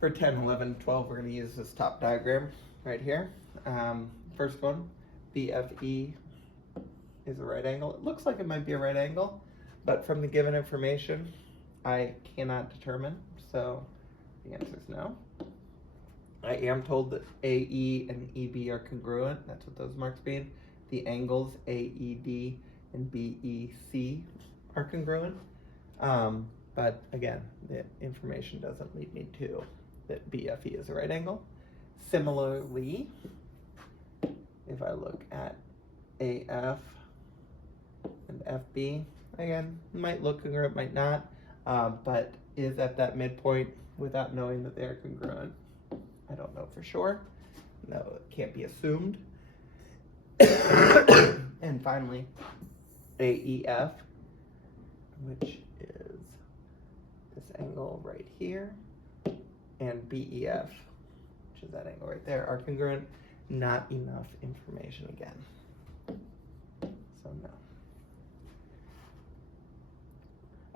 For 10, 11, 12, we're going to use this top diagram right here. First one, BFE is a right angle. It looks like it might be a right angle, but from the given information, I cannot determine, so the answer is no. I am told that AE and EB are congruent. That's what those marks mean. The angles AED and BEC are congruent. But again, the information doesn't lead me to that BFE is a right angle. Similarly, if I look at AF and FB, again, might look congruent, might not, but is at that midpoint without knowing that they are congruent. I don't know for sure. No, it can't be assumed. And finally, AEF, which is this angle right here, and BEF, which is that angle right there, are congruent. Not enough information again. So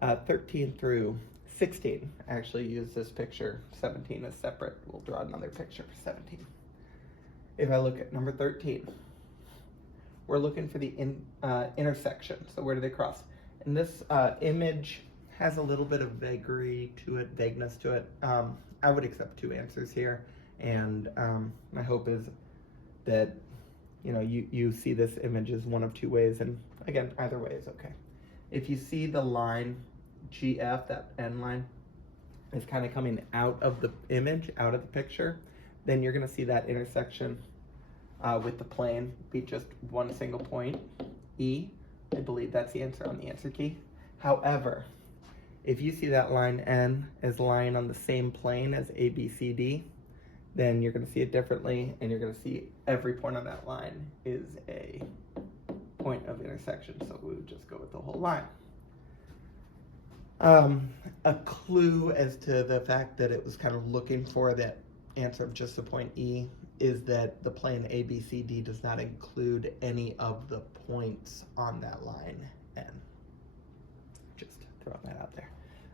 no. 13 through 16 actually use this picture. 17 is separate. We'll draw another picture for 17. If I look at number 13, we're looking for the intersection. So where do they cross? And this image has a little bit of vagueness to it. I would accept two answers here, and my hope is that you see this image as one of two ways, and again, either way is okay. If you see the line GF, that end line, is kind of coming out of the image, out of the picture, then you're going to see that intersection with the plane be just one single point, E. I believe that's the answer on the answer key. However, if you see that line N as lying on the same plane as ABCD, then you're going to see it differently, and you're going to see every point on that line is a point of intersection, so we would just go with the whole line. A clue as to the fact that it was kind of looking for that answer of just the point E is that the plane ABCD does not include any of the points on that line N. Just throwing that out there.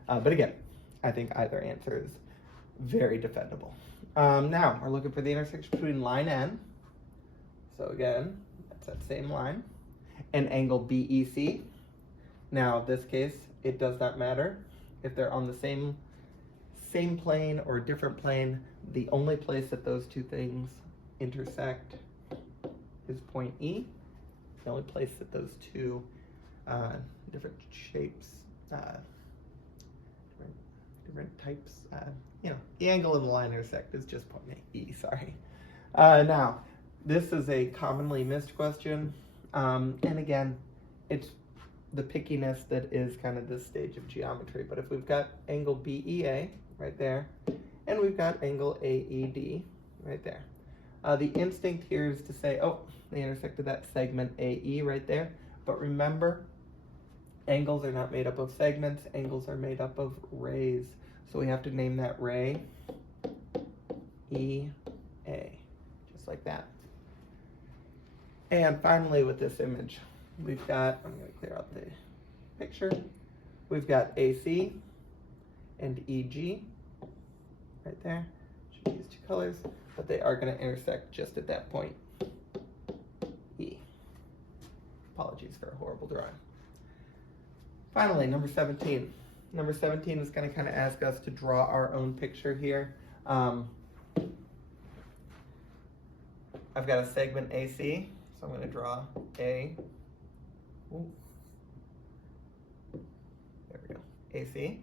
But again, I think either answer is very defendable. Now, we're looking for the intersection between line N, so again, that's that same line, and angle BEC. Now, in this case, it does not matter if they're on the same plane or different plane. The only place that those two things intersect is point E. The only place that those two different shapes, different types, the angle and the line intersect is just point E, sorry. Now, this is a commonly missed question, and again, it's the pickiness that is kind of this stage of geometry. But if we've got angle BEA right there, and we've got angle AED right there, the instinct here is to say, oh, they intersected that segment AE right there. But remember, angles are not made up of segments, angles are made up of rays. So we have to name that ray EA, just like that. And finally, with this image, we've got, I'm going to clear out the picture, we've got AC and EG right there. Should use two colors, but they are going to intersect just at that point, E. Apologies for a horrible drawing. Finally, number 17. Number 17 is going to kind of ask us to draw our own picture here. I've got a segment AC, so I'm going to draw A. Ooh. There we go, AC.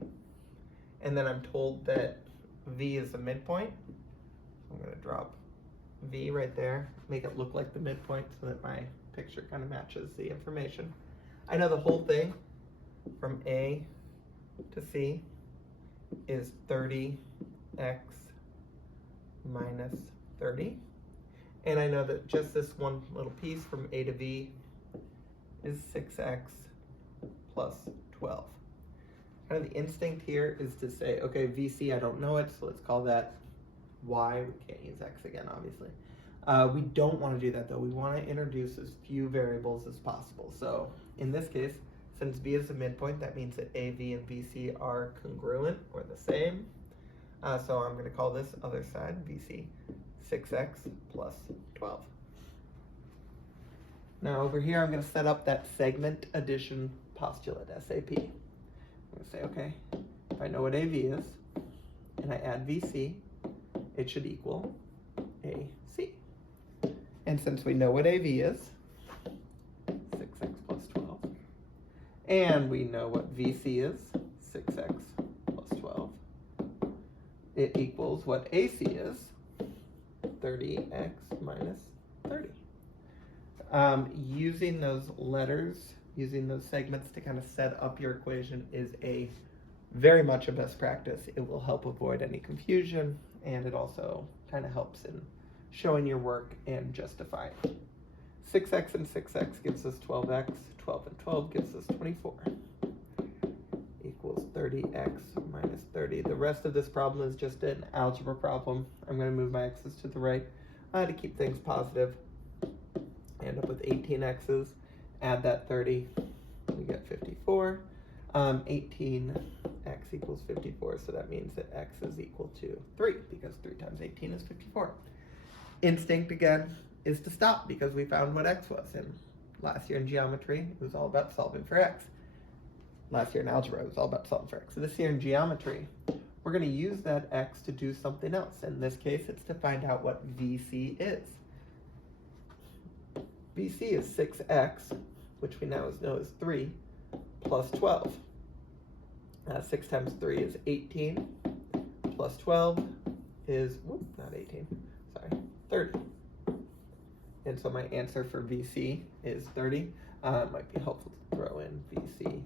And then I'm told that V is the midpoint. So I'm going to drop V right there, make it look like the midpoint so that my picture kind of matches the information. I know the whole thing from A to C is 30x minus 30. And I know that just this one little piece from A to V is 6x plus 12. Kind of the instinct here is to say, okay, VC, I don't know it, so let's call that Y. We can't use X again, obviously. We don't want to do that, though. We want to introduce as few variables as possible. So in this case, since V is the midpoint, that means that AV and VC are congruent or the same. So I'm going to call this other side VC 6x plus 12. Now over here, I'm going to set up that segment addition postulate, SAP. I'm going to say, okay, if I know what AV is, and I add VC, it should equal AC. And since we know what AV is, 6x plus 12, and we know what VC is, 6x plus 12, it equals what AC is, 30x minus 30. Using those letters, using those segments to kind of set up your equation is very much a best practice. It will help avoid any confusion, and it also kind of helps in showing your work and justifying. 6x and 6x gives us 12x, 12 and 12 gives us 24. Equals 30x minus 30. The rest of this problem is just an algebra problem. I'm going to move my x's to the right to keep things positive. End up with 18 x's. Add that 30. We get 54. 18x equals 54, so that means that x is equal to 3, because 3 times 18 is 54. Instinct, again, is to stop, because we found what x was. And last year in geometry, it was all about solving for x. Last year in algebra, it was all about solving for x. So this year in geometry, we're going to use that x to do something else. In this case, it's to find out what VC is. VC is 6x, which we now know is 3, plus 12. 6 times 3 is 18, plus 12 is, not 18, sorry, 30. And so my answer for VC is 30. Might be helpful to throw in VC